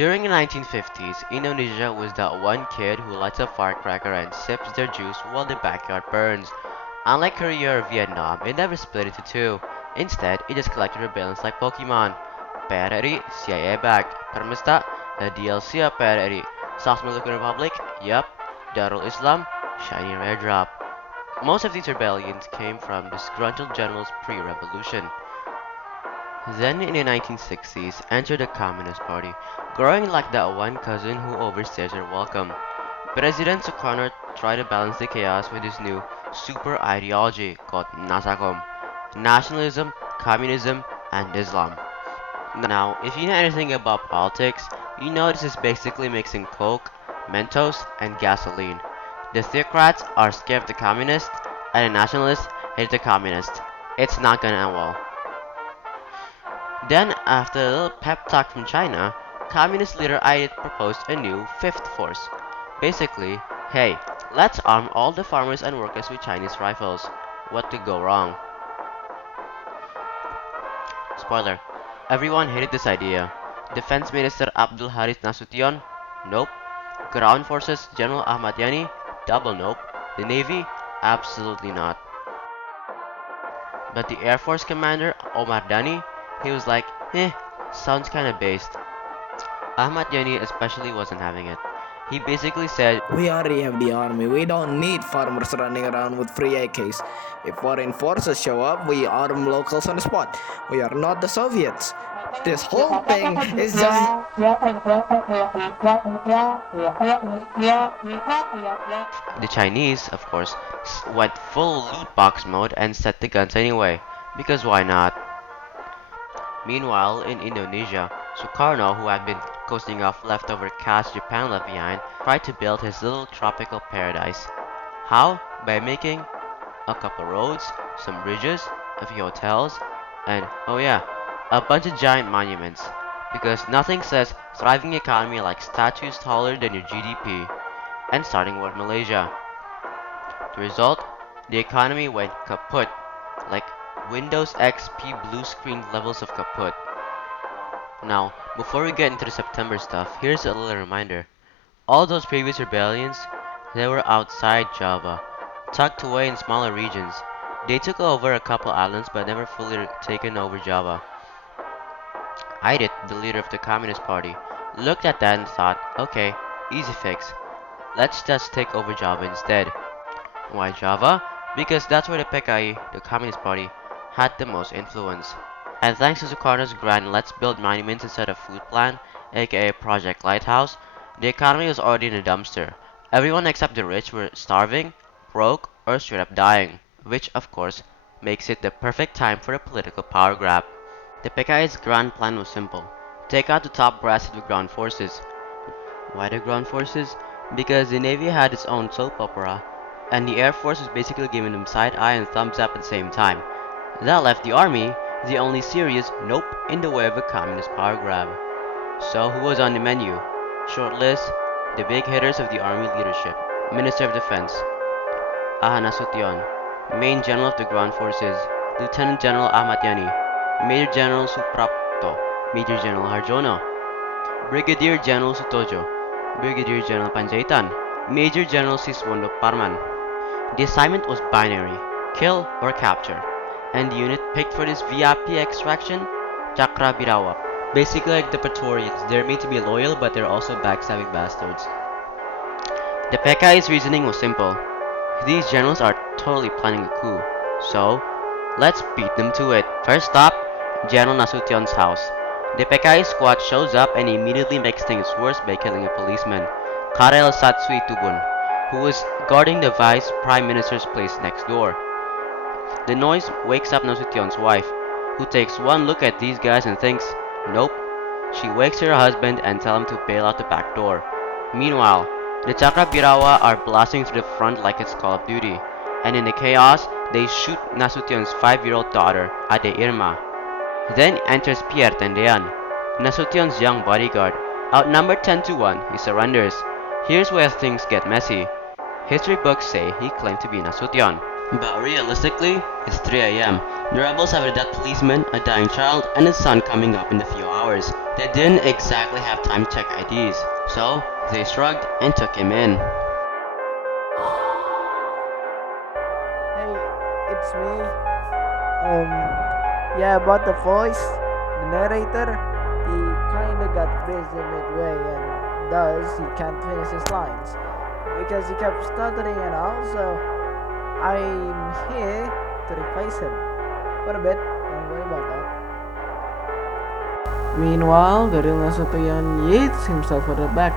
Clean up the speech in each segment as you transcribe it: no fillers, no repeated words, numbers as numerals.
During the 1950s, Indonesia was that one kid who lights a firecracker and sips their juice while the backyard burns. Unlike Korea or Vietnam, it never split into two. Instead, it just collected rebellions like Pokemon. PRRI, CIA-backed. Permesta, the DLC of PRRI. South Maluku Republic, yup. Darul Islam, shiny rare drop. Most of these rebellions came from disgruntled generals pre-revolution. Then in the 1960s, entered the Communist Party, growing like that one cousin who overstays your welcome. President Sukarno tried to balance the chaos with his new super ideology called Nasakom: nationalism, communism, and Islam. Now, if you know anything about politics, you know this is basically mixing Coke, Mentos, and gasoline. The theocrats are scared of the communists, and the nationalists hate the communists. It's not gonna end well. Then, after a little pep talk from China, Communist leader Aidit proposed a new fifth force. Basically, hey, let's arm all the farmers and workers with Chinese rifles. What could go wrong? Spoiler, everyone hated this idea. Defense Minister Abdul Haris Nasution? Nope. Ground Forces General Ahmad Yani? Double nope. The Navy? Absolutely not. But the Air Force Commander Omar Dani? He was like, sounds kinda based. Ahmad Yani especially wasn't having it. He basically said, We already have the army. We don't need farmers running around with free AKs. If foreign forces show up, we arm locals on the spot. We are not the Soviets. This whole thing is just... the Chinese, of course, went full loot box mode and set the guns anyway, because why not? Meanwhile, in Indonesia, Sukarno, who had been coasting off leftover cash Japan left behind, tried to build his little tropical paradise. How? By making a couple roads, some bridges, a few hotels, and, oh yeah, a bunch of giant monuments. Because nothing says thriving economy like statues taller than your GDP. And starting with Malaysia. The result? The economy went kaput, like Windows XP blue screen levels of kaput. Now, before we get into the September stuff, here's a little reminder. All those previous rebellions, they were outside Java, tucked away in smaller regions. They took over a couple islands but never fully taken over Java. Aidit, the leader of the Communist Party, looked at that and thought, okay, easy fix. Let's just take over Java instead. Why Java? Because that's where the PKI, the Communist Party, had the most influence. And thanks to Sukarno's grand let's build monuments instead of food plan, aka Project Lighthouse, the economy was already in a dumpster. Everyone except the rich were starving, broke, or straight up dying, which of course makes it the perfect time for a political power grab. The PKI's grand plan was simple. Take out the top brass of the ground forces. Why the ground forces? Because the Navy had its own soap opera, and the Air Force was basically giving them side eye and thumbs up at the same time. That left the Army the only serious nope in the way of a communist power grab. So who was on the menu? Short list, the big hitters of the Army leadership. Minister of Defense Aha Nasution, Main General of the Ground Forces Lieutenant General Ahmad Yani, Major General Suprapto, Major General Harjono, Brigadier General Sutojo, Brigadier General Panjaitan, Major General Siswondo Parman. The assignment was binary, kill or capture, and the unit picked for this VIP extraction, Chakra Birawa. Basically like the Praetorians, they're made to be loyal but they're also backstabbing bastards. The PKI's reasoning was simple. These generals are totally planning a coup, so let's beat them to it. First stop, General Nasution's house. The PKI squad shows up and immediately makes things worse by killing a policeman, Karel Satsui Tubun, who was guarding the Vice Prime Minister's place next door. The noise wakes up Nasution's wife, who takes one look at these guys and thinks, nope. She wakes her husband and tells him to bail out the back door. Meanwhile, the Chakra Birawa are blasting through the front like it's Call of Duty, and in the chaos, they shoot Nasution's 5-year-old daughter, Ade Irma. Then enters Pierre Tendean, Nasution's young bodyguard. Outnumbered 10-1, he surrenders. Here's where things get messy. History books say he claimed to be Nasution, but realistically, it's 3 a.m. The rebels have a dead policeman, a dying child, and a sun coming up in a few hours. They didn't exactly have time to check IDs, so they shrugged and took him in. Hey, it's me. Yeah, about the voice, the narrator, he kinda got busy midway and thus he can't finish his lines because he kept stuttering and also I'm here to replace him for a bit. Don't worry about that. Meanwhile, the real Nasution yeets himself for the back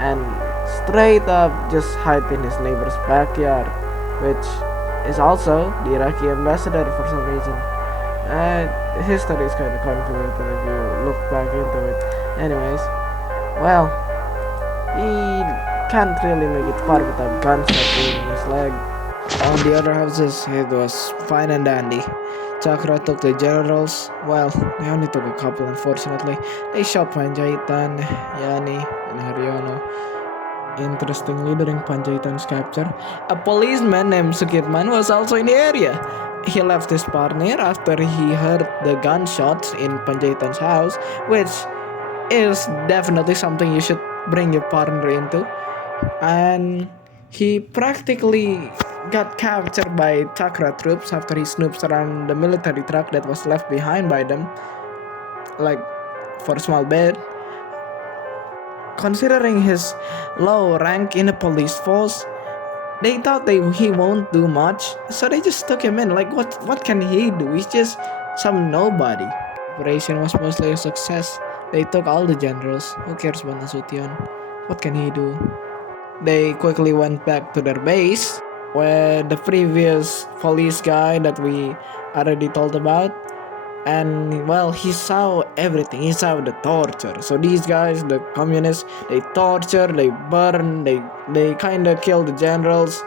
and straight up just hide in his neighbor's backyard, which is also the Iraqi ambassador for some reason. His story is kind of convoluted if you look back into it. Anyways, well, he can't really make it far without gunshot in his leg. On the other houses, it was fine and dandy. Chakra took the generals. Well, they only took a couple, unfortunately. They shot Panjaitan, Yani, and Haryono. Interestingly, during Panjaitan's capture, a policeman named Sukitman was also in the area. He left his partner after he heard the gunshots in Panjaitan's house, which is definitely something you should bring your partner into. And he practically got captured by Chakra troops after he snoops around the military truck that was left behind by them, like for a small bit. Considering his low rank in the police force, they thought he won't do much, so they just took him in. Like, what can he do? He's just some nobody. Operation was mostly a success. They took all the generals. Who cares about Nasution? What can he do? They quickly went back to their base, where the previous police guy that we already told about, and well, he saw everything. He saw the torture. So these guys, the communists, they torture, they burn, they kind of kill the generals,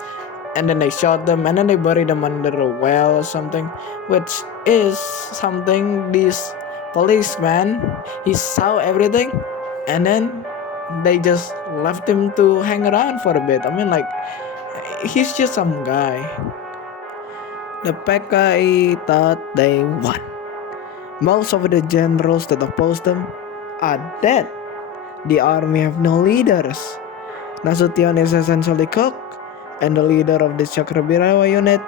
and then they shot them, and then they bury them under a well or something, which is something this policeman, he saw everything, and then they just left him to hang around for a bit. I mean, like, he's just some guy. The PKI thought they won. Most of the generals that opposed them are dead. The army have no leaders. Nasution is essentially cook, and the leader of the Chakrabirawa unit,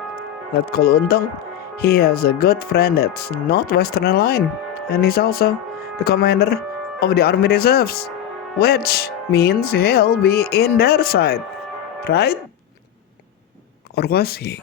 that called Untung, he has a good friend that's Northwestern Line, and he's also the commander of the army reserves, which means he'll be in their side, right? Or was he?